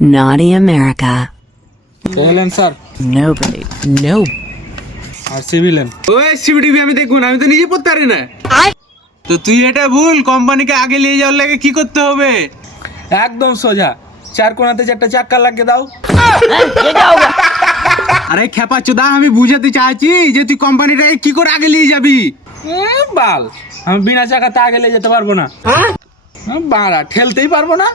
Naughty America. এলেন sir Nobody. No. আর সিভিলেন ওই CBTV আমি দেখুন, আমি তো নিজে পড়তে পারি না। তো তুই এটা ভুল, কোম্পানিকে আগে নিয়ে যাওয়ার লাগে কি করতে হবে? একদম সোজা, চার কোণাতে চারটা চাক্কা লাগিয়ে দাও। আরে খেপা চোদা, আমি বুঝাতে চাইছি যে তুই কোম্পানিটাকে কি করে আগে নিয়ে যাবি। বাল, আমি বিনা চাকাতে আগে নিয়ে যেতে পারবো না। বাড়া ঠেলতেই পারবো না।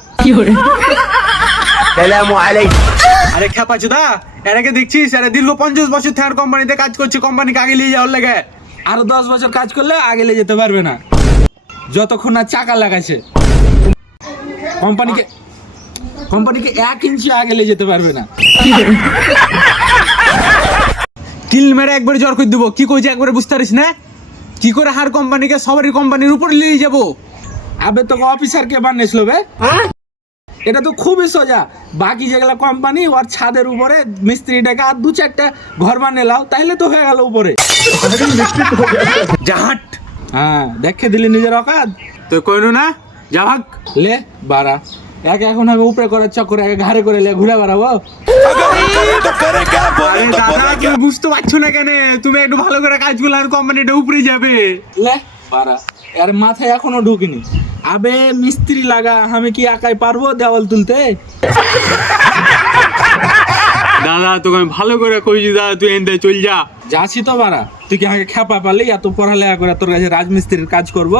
আরে খেপা চোদা, এটাকে দেখছিস, এরা দীর্ঘ 50 বছর থেকে কোম্পানিতে কাজ করছে, কোম্পানিকে আগে নিয়ে যাওয়ার লাগে। আরো 10 বছর কাজ করলে আগে নিয়ে যেতে পারবে না, যতক্ষণ না চাকা লাগাচ্ছে। কোম্পানিকে 1 ইঞ্চি আগে নিয়ে যেতে পারবে না। কিল মেরে একবারে জ্বর করে দেবো। কি কইছে একবারে বুঝতে পারিস না? কি করে হার কোম্পানিকে সবারই কোম্পানির উপরে নিয়ে যাবো? আবে তোকে অফিসারকে বানিয়েছিল বে। এটা তো খুবই সোজা। বাকি যেগুলা কোম্পানি ওর ছাদের উপরে মিস্ত্রিটাকে আর 2-4টা ঘর বানিয়ে লাও, তাইলে তো হয়ে গেল উপরে। জাহাট হ্যাঁ, দেখে দিলি নিজের অকাত। তো কইনো না, যা ভাগ। লে বাড়া, এখন আমি উপরে করার চক্করে ঘাড়ে করে লে ঘুরে বেড়াবো। আরে দাদা, তুমি বুঝতে পারছো না কেন? তুমি একটু ভালো করে কাজ করলে আর কোম্পানিটা উপরে যাবে। লে বাড়া, এর মাথায় এখনো ঢুকিনি। আবে মিস্ত্রি লাগা, আমি কি একাই পারবো দেওয়াল তুলতে? দাদা তোকে আমি ভালো করে কইছি, দাদা তুই এনতে চল যা। যাচ্ছি তো বাড়া, তুই কি আমাকে খেপা পারলি? এত পড়ালেখা করে তোর কাছে রাজমিস্ত্রির কাজ করবো?